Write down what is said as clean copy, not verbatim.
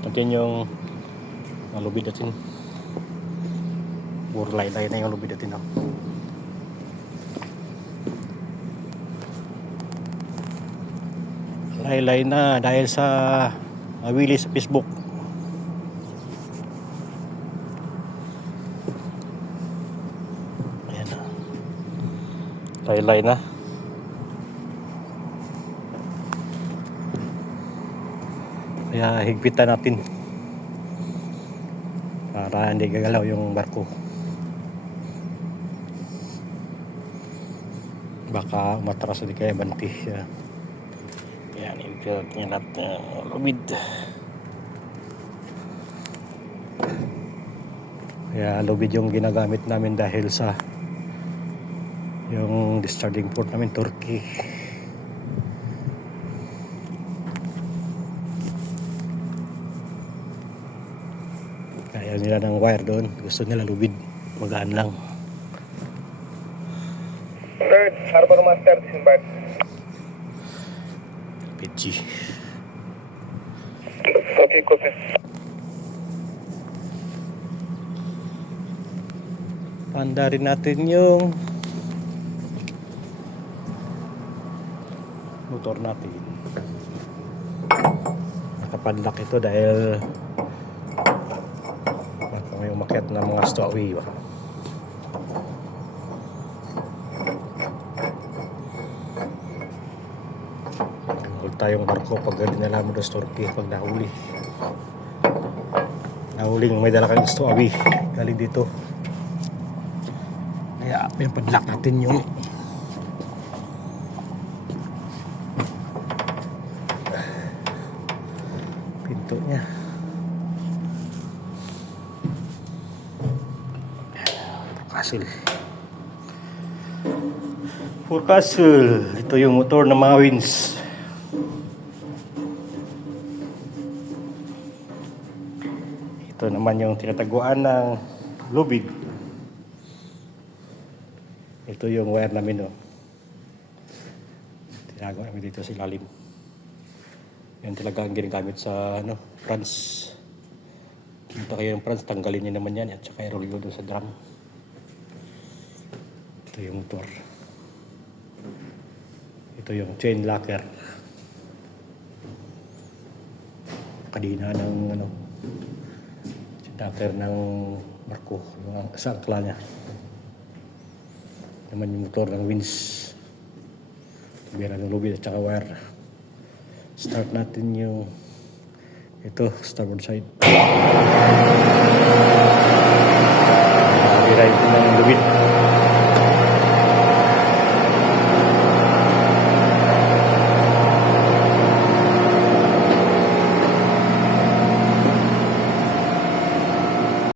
natin yung lubid natin. Puro laylay na yung lubid natin. Laylay na dahil sa nawili sa Facebook. Ayan na. Laylay na. Kaya higpitan natin para hindi gagalaw yung barko. Baka umatras di kaya banti. Yan, higpitan natin lubid. Kaya lubid yung ginagamit namin dahil sa yung discharging port namin Turkey. Kaya nila ng wire doon. Gusto nila lubid. Magaan lang. Third, Harbor Master, disembark. PG. Okay, copy. Panda rin natin yung motor natin. Nakapadlock ito dahil may umakyat na mga stowaway ba. Huwag tayong barko pag dinala mo doon sa Turkey pag nahuli. Nahuling may dala kang stowaway galing dito. Kaya pinapadlock natin yung pinto niya. Forecastle. Ito yung motor ng mga winds. Ito naman yung tinataguan ng lubid. Ito yung wire namin, tinago namin dito sa ilalim. Yan talaga ang ginagamit sa France. Kita kayo yung France, tanggalin niyo naman yan at saka i-roll yun doon sa drum. Ito yung motor. Ito yung chain locker. Kadina ng chain locker ng barko, yung sa angkla niya. Naman yung motor ng winds. Bira ng lubid at saka wire. Start natin yung ito, starboard side.